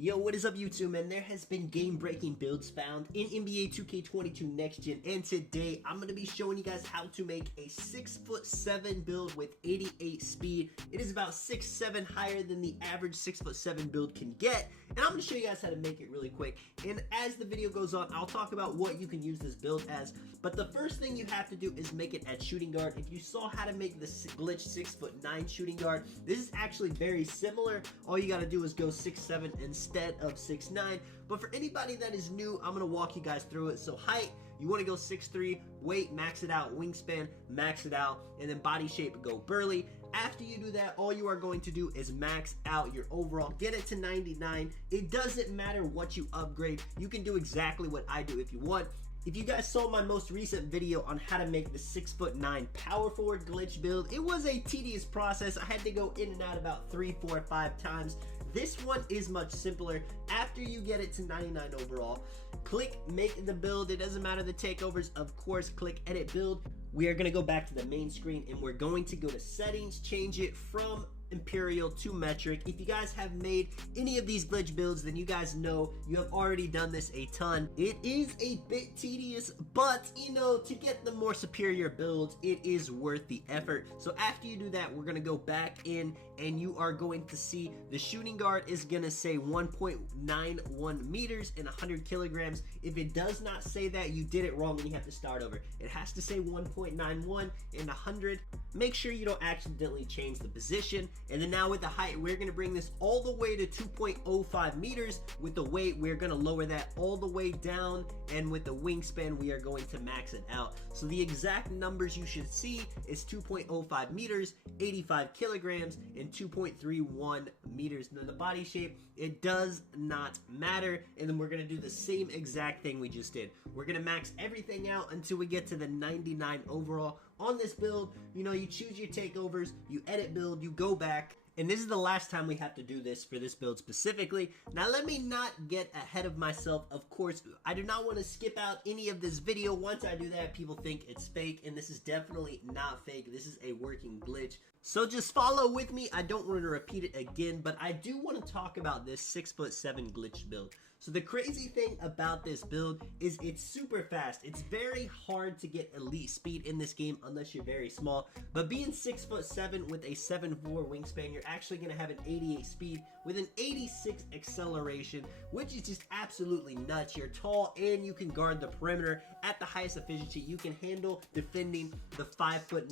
Yo, what is up YouTube, man? There has been game-breaking builds found in NBA 2K22 Next Gen, and today I'm going to be showing you guys how to make a 6'7" build with 88 speed. It is about 6'7" higher than the average 6'7" build can get, and I'm going to show you guys how to make it really quick. And as the video goes on, I'll talk about what you can use this build as, but the first thing you have to do is make it at shooting guard. If you saw how to make the glitch 6'9" shooting guard, this is actually very similar. All you got to do is go 6'7" instead of 6'9", but for anybody that is new, I'm gonna walk you guys through it. So height, you want to go 6'3", weight, max it out, wingspan, max it out, and then body shape, go burly. After you do that, all you are going to do is max out your overall, get it to 99. It doesn't matter what you upgrade, you can do exactly what I do if you want. If you guys saw my most recent video on how to make the 6'9" power forward glitch build, it was a tedious process. I had to go in and out about 3, 4, 5 times. This one is much simpler. After you get it to 99 overall, click make the build. It doesn't matter the takeovers, of course, click edit build. We are going to go back to the main screen and we're going to go to settings, change it from imperial to metric. If you guys have made any of these glitch builds, then you guys know you have already done this a ton. It is a bit tedious, but you know, to get the more superior builds, it is worth the effort. So after you do that, we're gonna go back in and you are going to see the shooting guard is gonna say 1.91 meters and 100 kilograms. If it does not say that, you did it wrong and you have to start over. It has to say 1.91 and 100. Make sure you don't accidentally change the position. And then now with the height, we're gonna bring this all the way to 2.05 meters. With the weight, we're gonna lower that all the way down. And with the wingspan, we are going to max it out. So the exact numbers you should see is 2.05 meters, 85 kilograms, and 2.31 meters. Now the body shape, it does not matter. And then we're gonna do the same exact thing we just did. We're gonna max everything out until we get to the 99 overall. On this build, you know, you choose your takeovers, you edit build, you go back, and this is the last time we have to do this for this build specifically. Now let me not get ahead of myself. Of course, I do not want to skip out any of this video. Once I do that, people think it's fake, and this is definitely not fake. This is a working glitch. So just follow with me. I don't want to repeat it again, but I do want to talk about this 6'7" glitch build. So the crazy thing about this build is it's super fast. It's very hard to get elite speed in this game unless you're very small. But being 6'7" with a 7'4" wingspan, you're actually going to have an 88 speed with an 86 acceleration, which is just absolutely nuts. You're tall and you can guard the perimeter at the highest efficiency. You can handle defending the 5'9",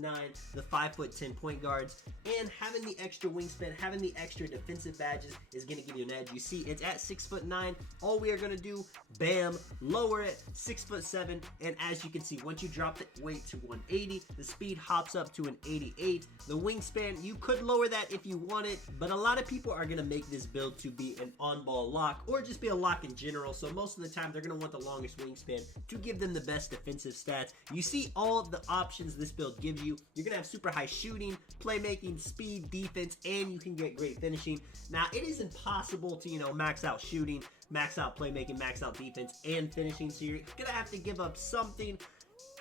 the 5'10" point guards, and having the extra wingspan, having the extra defensive badges is going to give you an edge. You see, it's at 6'9". All we are going to do, bam, lower it, 6'7", and as you can see, once you drop the weight to 180, the speed hops up to an 88. The wingspan, you could lower that if you wanted, but a lot of people are going to make this build to be an on-ball lock, or just be a lock in general, so most of the time, they're going to want the longest wingspan to give them the best defensive stats. You see all the options this build gives you. You're going to have super high shooting, playmaking, speed, defense, and you can get great finishing. Now, it is impossible to, you know, max out shooting, max out playmaking, max out defense, and finishing, so you're gonna have to give up something.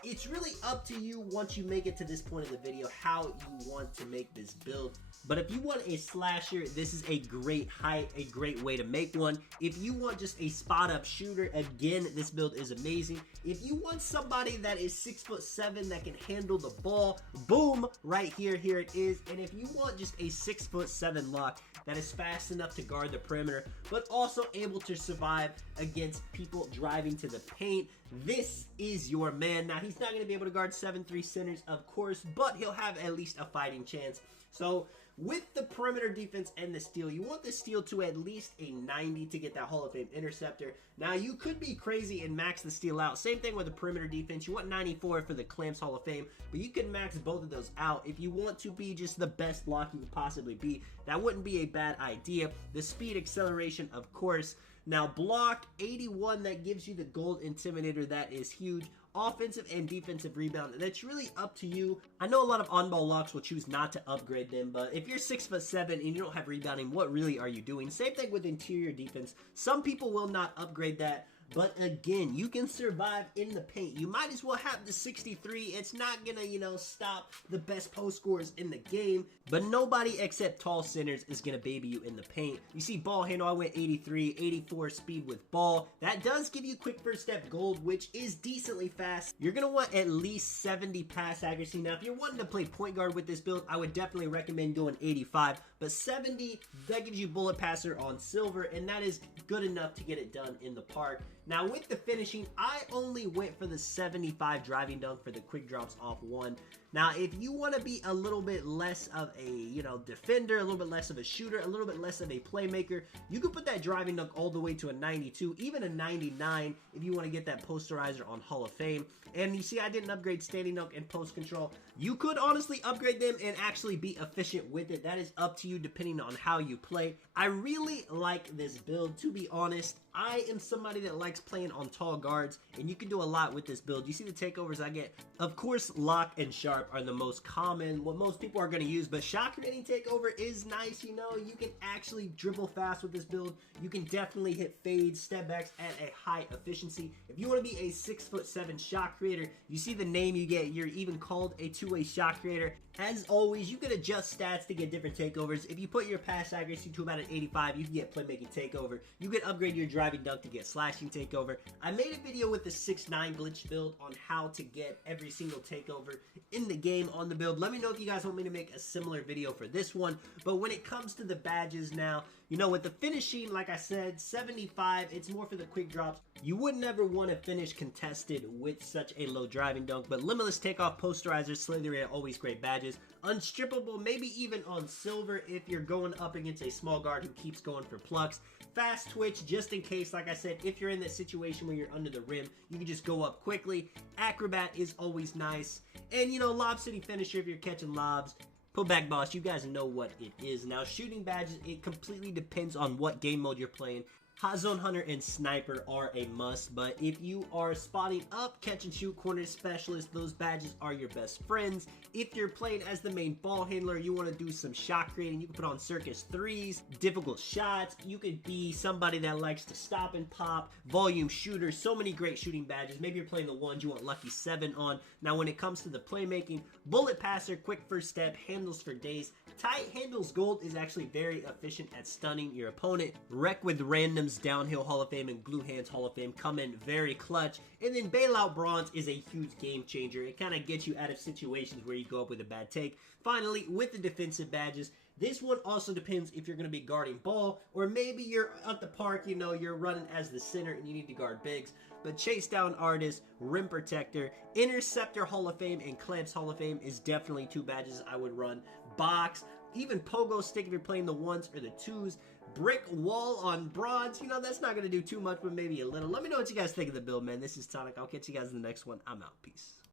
It's really up to you once you make it to this point of the video how you want to make this build. But if you want a slasher, this is a great height, a great way to make one. If you want just a spot up shooter, again, this build is amazing. If you want somebody that is 6'7" that can handle the ball, boom, right here, here it is. And if you want just a 6'7" lock that is fast enough to guard the perimeter, but also able to survive against people driving to the paint, this is your man. Now, he's not going to be able to guard 7'3" centers, of course, but he'll have at least a fighting chance. So with the perimeter defense and the steal, you want the steal to at least a 90 to get that Hall of Fame interceptor. Now, you could be crazy and max the steal out. Same thing with the perimeter defense. You want 94 for the Clamps Hall of Fame, but you can max both of those out. If you want to be just the best block you could possibly be, that wouldn't be a bad idea. The speed acceleration, of course. Now, block 81, that gives you the gold intimidator. That is huge. Offensive and defensive rebound, that's really up to you. I know a lot of on-ball locks will choose not to upgrade them, but if you're 6'7" and you don't have rebounding, what really are you doing? Same thing with interior defense. Some people will not upgrade that. But again, you can survive in the paint. You might as well have the 63. It's not gonna, stop the best post scorers in the game. But nobody except tall centers is gonna baby you in the paint. You see ball handle, I went 83, 84 speed with ball. That does give you quick first step gold, which is decently fast. You're gonna want at least 70 pass accuracy. Now, if you're wanting to play point guard with this build, I would definitely recommend doing 85. But 70, that gives you bullet passer on silver, and that is good enough to get it done in the park. Now, with the finishing, I only went for the 75 driving dunk for the quick drops off one. Now, if you want to be a little bit less of a, defender, a little bit less of a shooter, a little bit less of a playmaker, you could put that driving dunk all the way to a 92, even a 99 if you want to get that posterizer on Hall of Fame. And you see, I didn't upgrade standing dunk and post control. You could honestly upgrade them and actually be efficient with it. That is up to you depending on how you play. I really like this build, to be honest. I am somebody that likes playing on tall guards, and you can do a lot with this build. You see the takeovers I get. Of course, lock and sharp are the most common, what most people are going to use, but shot creating takeover is nice. You can actually dribble fast with this build. You can definitely hit fades, step backs at a high efficiency. If you want to be a 6'7" shot creator, you see the name you get. You're even called a two-way shot creator. As always, you can adjust stats to get different takeovers. If you put your pass accuracy to about an 85, you can get playmaking takeover. You can upgrade your driving dunk to get slashing takeover. I made a video with the 6'9" glitch build on how to get every single takeover in the game on the build. Let me know if you guys want me to make a similar video for this one. But when it comes to the badges now, with the finishing, like I said, 75, it's more for the quick drops. You would never want to finish contested with such a low driving dunk, but limitless takeoff, posterizer, slither are always great badges. Unstrippable, maybe even on silver if you're going up against a small guard who keeps going for plucks. Fast twitch, just in case, like I said, if you're in that situation where you're under the rim, you can just go up quickly. Acrobat is always nice. And, Lob City finisher if you're catching lobs. Putback boss, you guys know what it is. Now, shooting badges, it completely depends on what game mode you're playing. Hot Zone Hunter and Sniper are a must, but if you are spotting up, catch and shoot corner specialist, those badges are your best friends. If you're playing as the main ball handler, you want to do some shot creating, you can put on circus threes, difficult shots. You could be somebody that likes to stop and pop, volume shooter, so many great shooting badges. Maybe you're playing the ones you want lucky 7 on. Now, when it comes to the playmaking, bullet passer, quick first step, handles for days. Tight handles gold is actually very efficient at stunning your opponent. Wreck with randoms, downhill Hall of Fame and glue hands Hall of Fame come in very clutch. And then bailout bronze is a huge game changer. It kind of gets you out of situations where you go up with a bad take. Finally, with the defensive badges, this one also depends if you're going to be guarding ball, or maybe you're at the park, you're running as the center and you need to guard bigs. But chase down artist, rim protector, interceptor Hall of Fame, and clamps Hall of Fame is definitely 2 badges I would run. Box, even pogo stick if you're playing the 1s or the 2s. Brick wall on bronze, that's not going to do too much, but maybe a little. Let me know what you guys think of the build, man. This is Tonic. I'll catch you guys in the next one. I'm out. Peace.